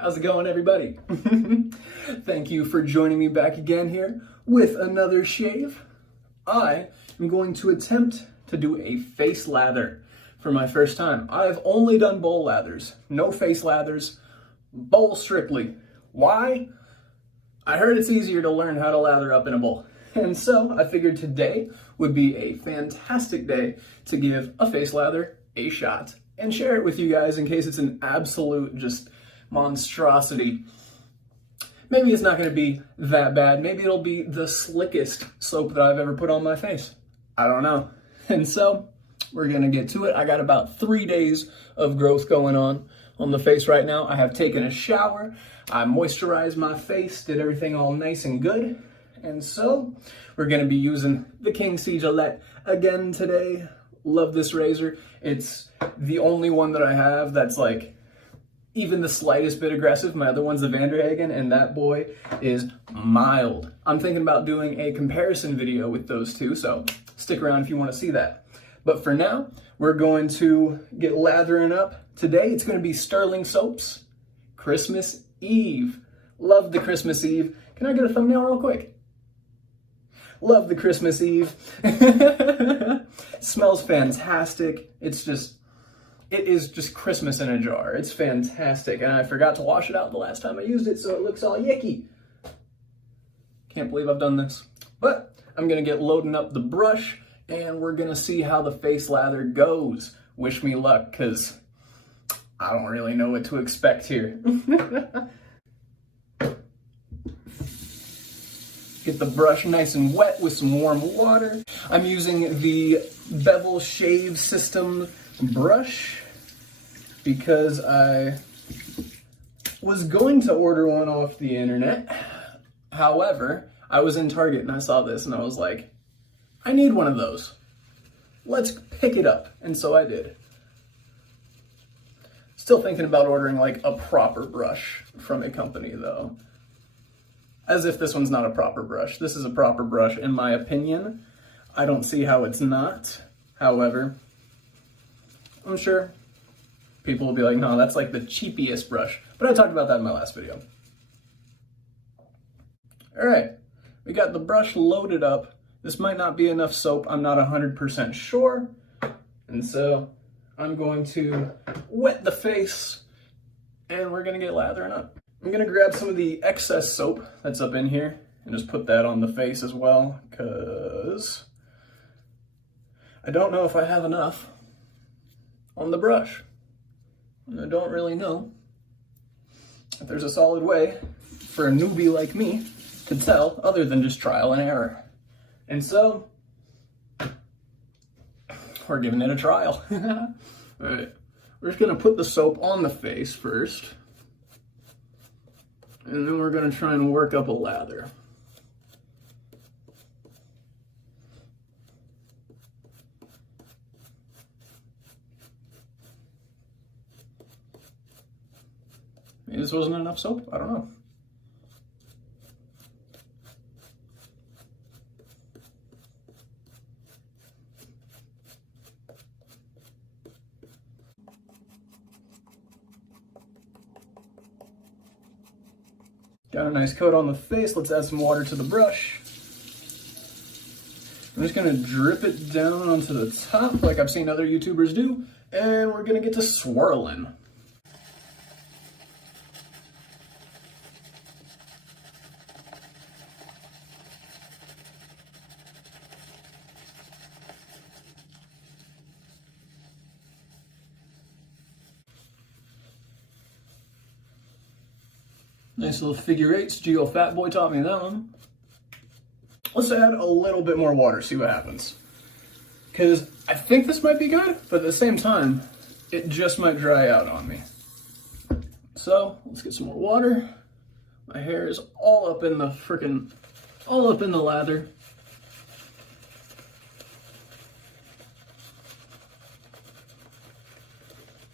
How's it going, everybody? Thank you for joining me back again here with another shave. I am going to attempt to do a face lather for my first time. I've only done bowl lathers, no face lathers, bowl strictly. Why? I heard it's easier to learn how to lather up in a bowl. And so I figured today would be a fantastic day to give a face lather a shot and share it with you guys in case it's an absolute just monstrosity. Maybe it's not going to be that bad. Maybe it'll be the slickest soap that I've ever put on my face. I don't know. And so we're going to get to it. I got about 3 days of growth going on the face right now. I have taken a shower. I moisturized my face, did everything all nice and good. And so we're going to be using the King C Gillette again today. Love this razor. It's the only one that I have that's like even the slightest bit aggressive. My other one's the Vanderhagen, and that boy is mild. I'm thinking about doing a comparison video with those two, so stick around if you want to see that. But for now, we're going to get lathering up. Today, it's going to be Stirling soaps, Christmas Eve. Love the Christmas Eve. Can I get a thumbnail real quick? Love the Christmas Eve. Smells fantastic. It is just Christmas in a jar. It's fantastic. And I forgot to wash it out the last time I used it, so it looks all yucky. Can't believe I've done this. But I'm gonna get loading up the brush and we're gonna see how the face lather goes. Wish me luck, because I don't really know what to expect here. Get the brush nice and wet with some warm water. I'm using the Bevel Shave System brush because I was going to order one off the internet. However, I was in Target and I saw this and I was like, I need one of those. Let's pick it up. And so I did. Still thinking about ordering like a proper brush from a company though. As if this one's not a proper brush. This is a proper brush in my opinion. I don't see how it's not. However, I'm sure people will be like, no, that's like the cheapiest brush. But I talked about that in my last video. All right, we got the brush loaded up. This might not be enough soap. I'm not 100% sure. And so I'm going to wet the face and we're gonna get lathering up. I'm gonna grab some of the excess soap that's up in here and just put that on the face as well, because I don't know if I have enough on the brush. And I don't really know if there's a solid way for a newbie like me to tell other than just trial and error. And so, we're giving it a trial. All right, we're just gonna put the soap on the face first. And then we're gonna try and work up a lather. Maybe this wasn't enough soap, I don't know. Got a nice coat on the face. Let's add some water to the brush. I'm just gonna drip it down onto the top like I've seen other YouTubers do, and we're gonna get to swirling. Nice little figure eights. Geo Fat Boy taught me that one. Let's add a little bit more water, see what happens. Because I think this might be good, but at the same time, it just might dry out on me. So let's get some more water. My hair is all up in the lather.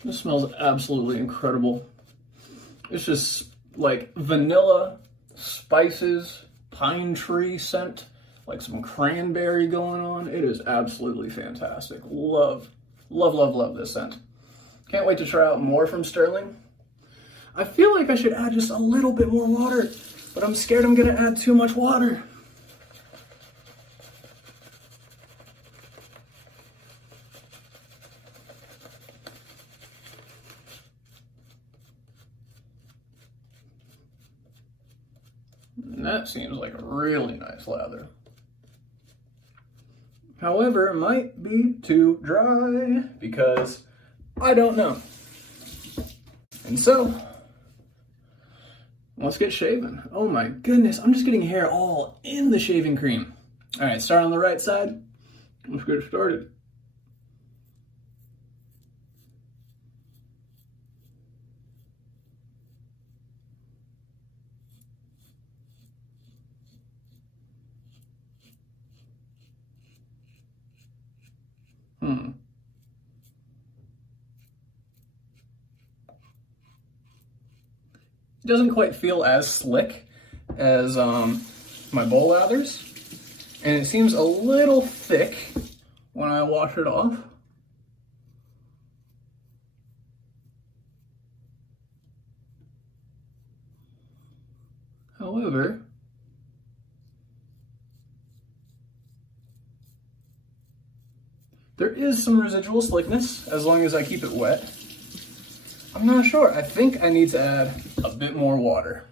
This smells absolutely incredible. It's just like vanilla, spices, pine tree scent, like some cranberry going on. It is absolutely fantastic. Love, love, love, love this scent. Can't wait to try out more from Stirling. I feel like I should add just a little bit more water, but I'm scared I'm gonna add too much water. And that seems like a really nice lather. However, it might be too dry because I don't know. And so, let's get shaving. Oh my goodness, I'm just getting hair all in the shaving cream. All right, start on the right side. Let's get started. It doesn't quite feel as slick as my bowl lathers, and it seems a little thick when I wash it off. However, there is some residual slickness as long as I keep it wet. I'm not sure. I think I need to add a bit more water.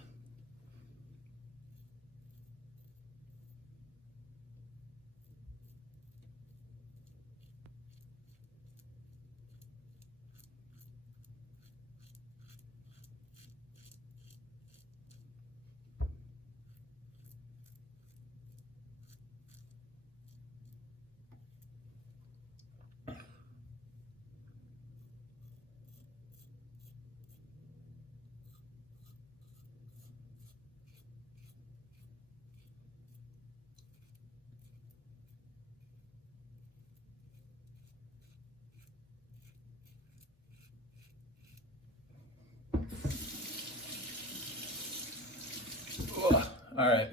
All right.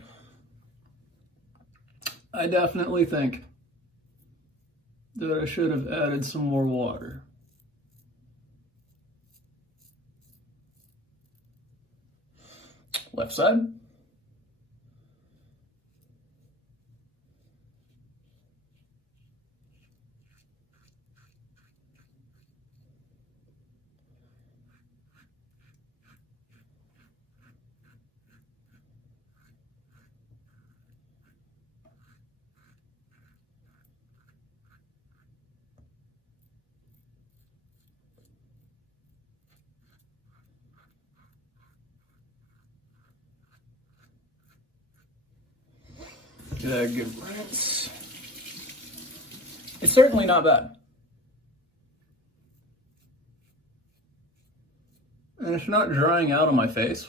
I definitely think that I should have added some more water. Left side. Get a good rinse. It's certainly not bad. And it's not drying out on my face.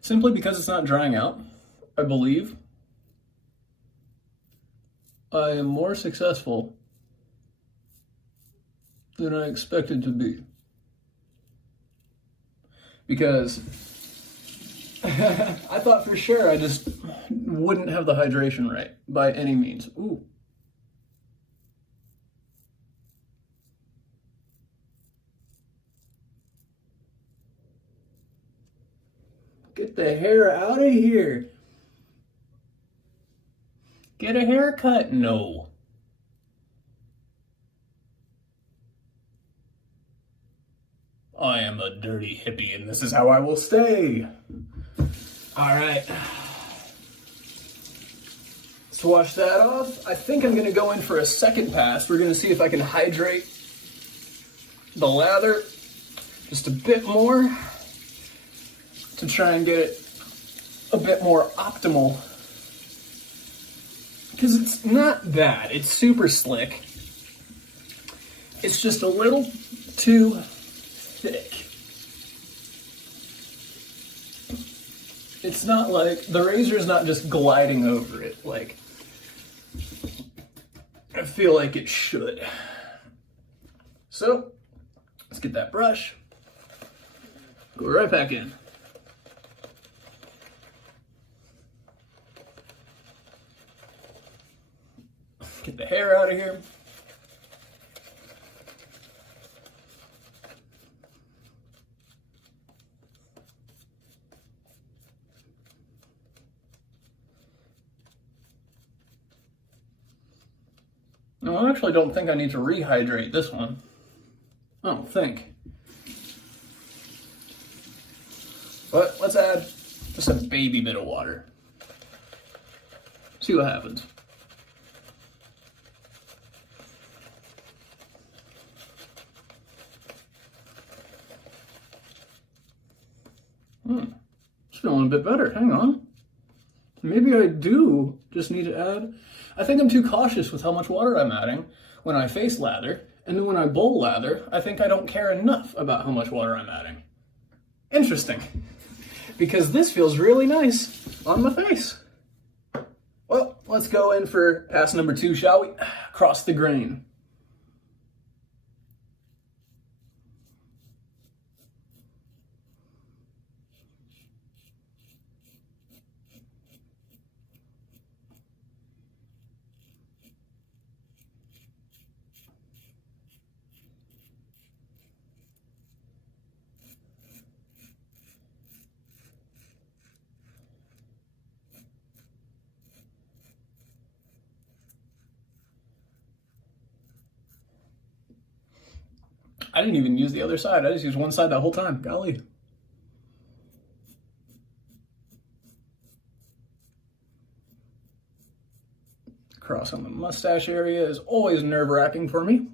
Simply because it's not drying out, I believe I am more successful than I expected to be. Because I thought for sure I just wouldn't have the hydration right by any means. Ooh. Get the hair out of here. Get a haircut? No. I am a dirty hippie and this is how I will stay. All right. Let's wash that off. I think I'm gonna go in for a second pass. We're gonna see if I can hydrate the lather just a bit more to try and get it a bit more optimal. Because it's not bad, it's super slick. It's just a little too thick. It's not like, the razor's not just gliding over it. Like, I feel like it should. So, let's get that brush. Go right back in. Get the hair out of here. No, I actually don't think I need to rehydrate this one. I don't think. But let's add just a baby bit of water. See what happens. It's feeling a bit better. Hang on. Maybe I do just need to add. I think I'm too cautious with how much water I'm adding when I face lather, and then when I bowl lather, I think I don't care enough about how much water I'm adding. Interesting, because this feels really nice on my face. Well, let's go in for pass number 2, shall we? Cross the grain. I didn't even use the other side. I just used one side that whole time. Golly. Cross on the mustache area is always nerve-wracking for me.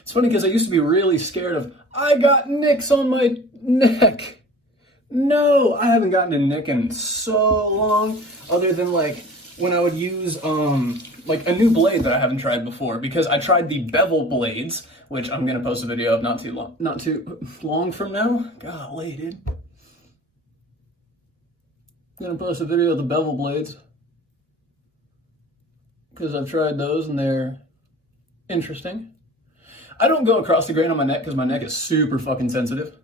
It's funny because I used to be really scared of, I got nicks on my neck. No, I haven't gotten a nick in so long, other than like when I would use like a new blade that I haven't tried before, because I tried the Bevel blades, which I'm gonna post a video of not too long from now. Golly, dude. I'm gonna post a video of the Bevel blades because I've tried those and they're interesting. I don't go across the grain on my neck because my neck is super fucking sensitive.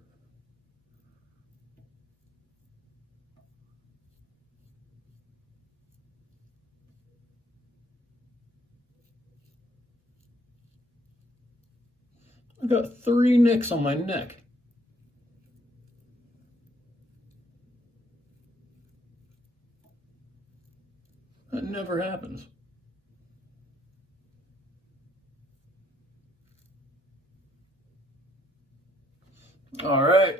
I've got 3 nicks on my neck. That never happens. All right,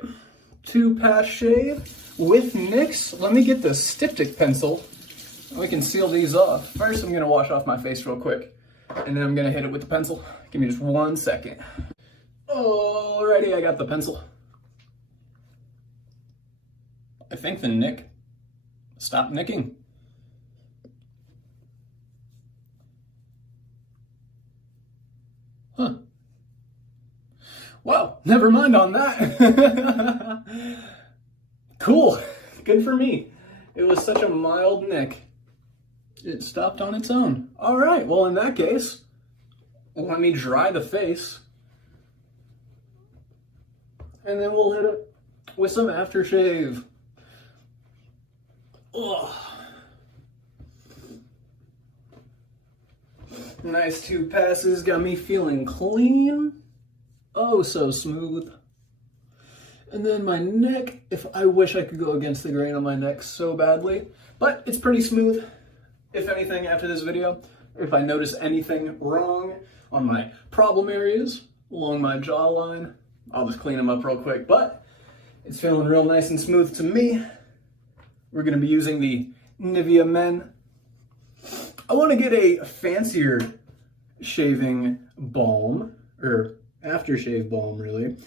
2 pass shave with nicks. Let me get the styptic pencil. We can seal these off. First, I'm gonna wash off my face real quick, and then I'm gonna hit it with the pencil. Give me just 1 second. Alrighty, I got the pencil. I think the nick stopped nicking. Huh. Well, never mind on that. Cool. Good for me. It was such a mild nick. It stopped on its own. All right. Well, in that case, let me dry the face. And then we'll hit it with some aftershave. Ugh. Nice 2 passes. Got me feeling clean. Oh, so smooth. And then my neck, I wish I could go against the grain on my neck so badly, but it's pretty smooth. If anything, after this video, if I notice anything wrong on my problem areas along my jawline, I'll just clean them up real quick, but it's feeling real nice and smooth to me. We're gonna be using the Nivea Men. I wanna get a fancier shaving balm, or aftershave balm really,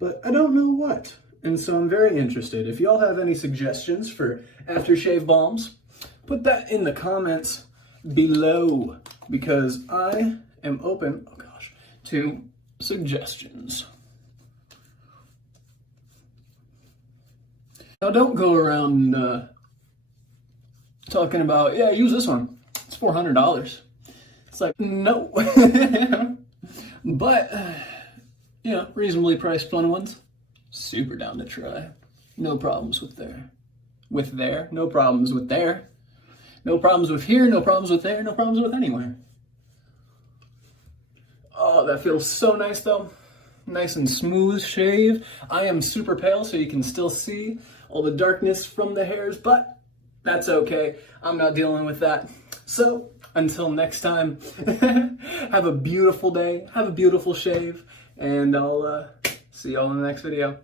but I don't know what. And so I'm very interested. If y'all have any suggestions for aftershave balms, put that in the comments below. because I am open, oh gosh, to suggestions. Now don't go around talking about, yeah, use this one. It's $400. It's like, no. But, you know, reasonably priced fun ones, super down to try. No problems with there. No problems with there. No problems with here, no problems with there, no problems with anywhere. Oh, that feels so nice though. Nice and smooth shave. I am super pale, so you can still see all the darkness from the hairs, but that's okay. I'm not dealing with that. So, until next time, have a beautiful day, have a beautiful shave, and I'll see y'all in the next video.